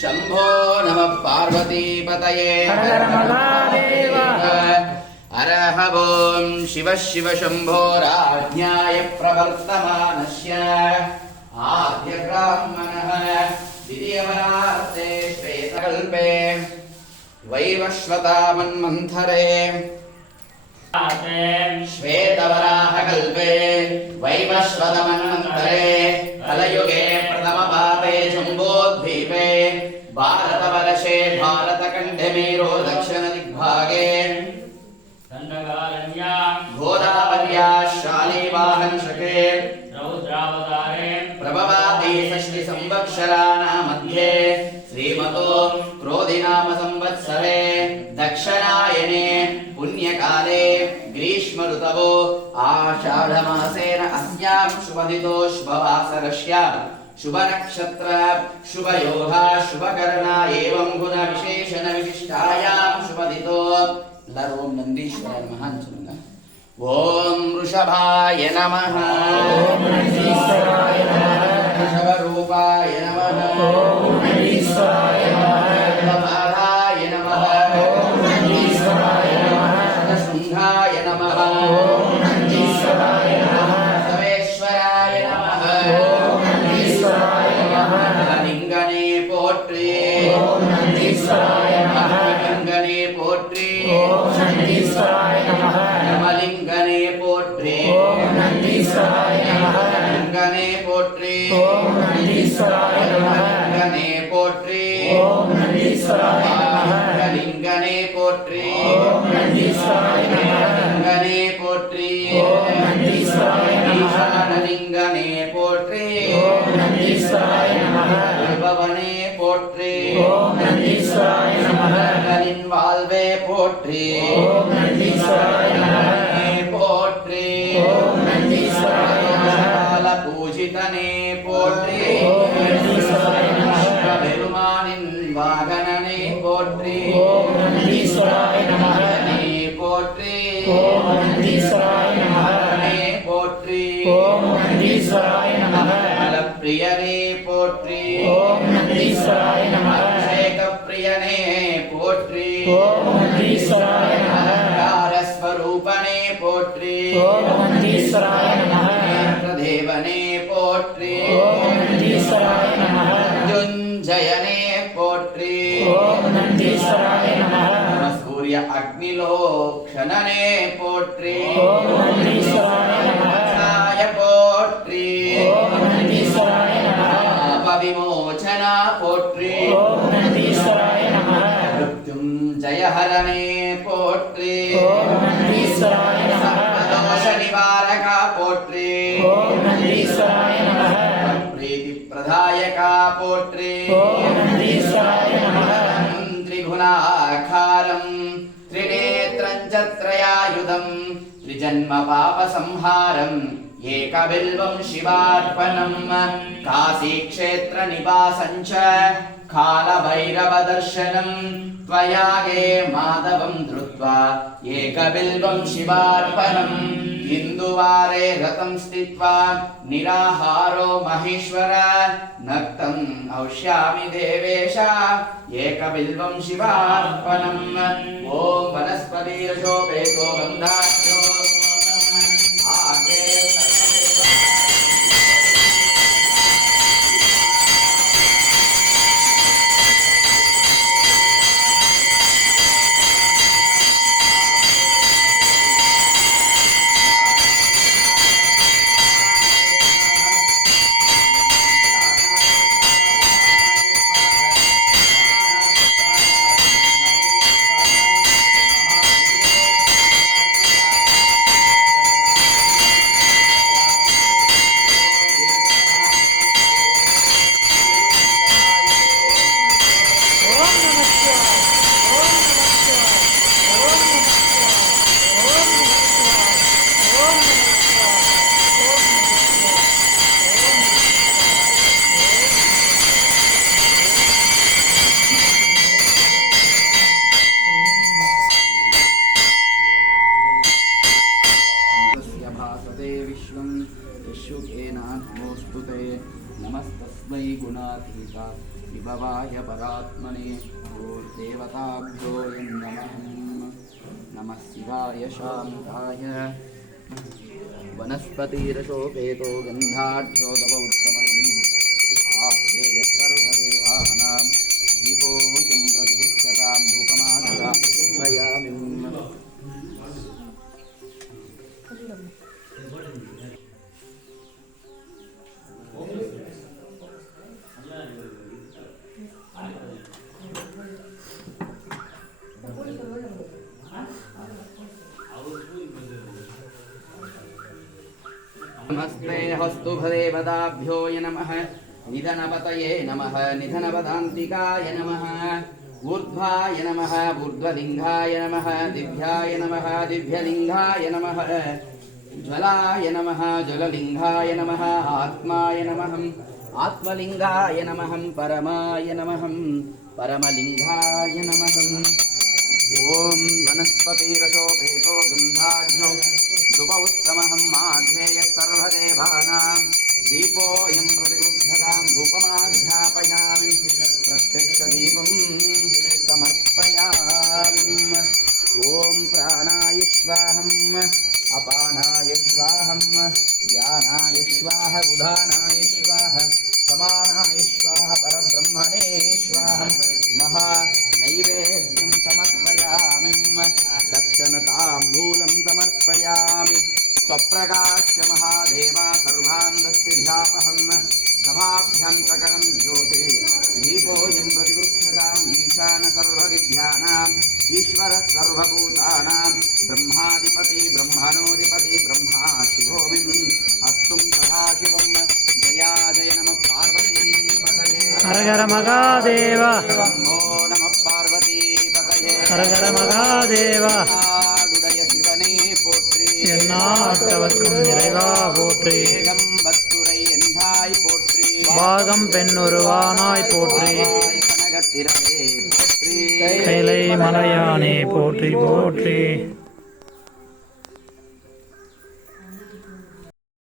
शंभो नमः पार्वतीपतये अरहवों शिव शिव शंभो राज्ञाय प्रवर्तमानस्य आद्य ब्राह्मणः द्वितीयवरार्ते श्वेतकल्पे वैवस्वता मन्वन्तरे श्वेतवराहकल्पे वैवस्वतमन्वन्तरे कलयुगे प्रथमपादे जम्बोद्वीपे भारतवर्षे भारतखण्डे मेरो दक्षिणदिग्भागे गोदावर्या शालीवाहनशके रौद्रावतारे प्रभवादि षष्टिसंवत्सराणामध्ये श्रीमतो क्रोधिनाम संवत्सरे दक्षिणायने पुण्यकाले ग्रीष्म ऋतवो आषाढमासेन अस्यां शुभदितो शुभवासरस्य शुभनक्षत्र शुभयोगा शुभकर्णा एवं गुणविशेषण विशिष्टायां शुभदितो लरों नंदीश्वराय नमः चलूंगा। ओम वृषभाय नमः, ओम नंदीश्वराय नमः, वृषभरूपाय नमः, ओम नंदीश्वराय नमः, बाधाय नमः, ओम नंदीश्वराय नमः, शतशृंगाय नमः, ओम नंदीश्वराय नमः, सर्वेश्वराय नमः, ओम नंदीश्वराय नमः, लिंगने पोट्री, ओम नंदीश्वराय नमः, लिंगने पोट्री, ओम नंदीश्वराय नमः, नमलिंगने पोट्री, ओम नंदीश्वराय नमः, लिंगने पोट्री, ओम नंदीश्वराय नमः, लिंगने पोट्री, ओम नंदीश्वराय नमः, लिंगने पोट्री, ओम नंदीश्वराय नमः, लिंगने पोट्री, ओम नंदीश्वराय नमः, लिंगने पोट्री, ओम नंदीश्वराय नमः, भवने पोट्री, ओम नंदीश्वराय नमः, कलिन्वाल्वे पोट्री, ओम नंदीश्वराय नमः, पोट्री, ओम नंदीश्वराय नमः, पूजितने पोट्री, ओम नंदीश्वराय नमः, பெருமானின் வாகனனே போற்றி, ஓம் நந்தீஸ்வராய நமः போற்றி, ஓம் நந்தீஸ்வராய நமः போற்றி, ஓம் நந்தீஸ்வராய நமः பிரியனே போற்றி, ஓம் நந்தீஸ்வராய நமः அபிஷேகப்பிரியனே போற்றி, ஓம் நந்தீஸ்வராய நமः காரஸ்வரூபனே போற்றி, ஓம் நந்தீஸ்வராய நமः தேவனே போற்றி, ஓம் நந்தீஸ்வராய நமः ஜயனே போற்றி, ஓம் நந்தீஸ்வராய நமः சூரிய அக்னிலோக்ஷணனே போற்றி, ஓம் நந்தீஸ்வராய நமः போற்றி, ஓம் நந்தீஸ்வராய நமः பாபவிமோசனா போற்றி, ஓம் நந்தீஸ்வராய நமः மிருத்யுஞ்சயஹரனே போற்றி, ஓம் நந்தீஸ்வராய நமः சர்வதோஷ நிவாரகா போற்றி, ஓம் நந்தீஸ்வராய நமः பிரீதி பிரதாயகா போற்றி, ஓம் நந்தீஸ்வராய நமः त्रिगुणाकारं त्रिनेत्रं च त्रयायुधं त्रिजन्म पापसंहारम् एकबिल्वं शिवार्पणं काशीक्षेत्रनिवासं च कालभैरवदर्शनं त्वयागे माधवं धृत्वा एकबिल्वं शिवार्पणम् इन्दुवारे रतं स्थित्वा निराहारो महेश्वर नक्तम् औष्यामि देवेश एकबिल्वं शिवार्पणम् ॐ वनस्पतिरशोपेतो गन्धाढ्यो आगे नमोऽस्तु ते नमस्तस्मै गुणातीता विभवाय परात्मने भूर्देवताभ्यो नमः नमः शिवाय शान्ताय वनस्पतिरशोपेतो गन्धाढ्योदव उत्तमम् आख्येयः सर्वदेवानां दीपोऽयं प्रतिगृह्यतां धूपमाघ्रापयामि नमस्ते हस्तु भदेवताभ्यो नमः निधनपतये नमः निधनपदान्तिकाय नमः ऊर्ध्वाय नमः ऊर्ध्वलिङ्गाय नमः दिव्याय नमः दिव्यलिङ्गाय नमः ज्वलाय नमः ज्वललिङ्गाय नमः आत्माय नमः आत्मलिङ्गाय नमः परमाय नमः परमलिङ्गाय नमः ॐ वनस्पतिरशोपेतो गन्धाढ्यो शुभ उत्तमहं माघ्रेयः सर्वदेवानां दीपोऽयं प्रतिगृह्यतां धूपमाध्यापयामि प्रत्यक्षदीपं समर्पयामि ॐ प्राणाय स्वाहम् अपानाय स्वाहं व्यानाय स्वाह उदानाय स्वाह समानाय स्वाह परब्रह्मणे स्वाहं महानैवेद्यं समर्पयामि दक्षिणताम्बूलं समर्पयामि स्वप्रकाश्य महादेवा सर्वान्दस्तिभ्यापहं सभाभ्यां प्रकरं ज्योतिः दीपोऽयं प्रतिगृह्यताम् ईशान सर्वविद्यानाम् ईश्वरः सर्वभूतानां ब्रह्माधिपति ब्रह्मणोऽधिपति ब्रह्मा शिवोऽमिम् अस्तुं सदाशिवं जया जय नमः पार्वतीपतये हर हर महादेव नमो नमः पार्वतीपतये हर हर महादेव नाडुடைய சிவனே போற்றி எந்நாட்டவர்க்கும் இறைவா போற்றி ஏகம்பத்துரை எந்தாய் போற்றி பாகம் பெண்ணுருவானாய் போற்றி கனகத்திரளே போற்றி கைலை மலையானே போற்றி போற்றி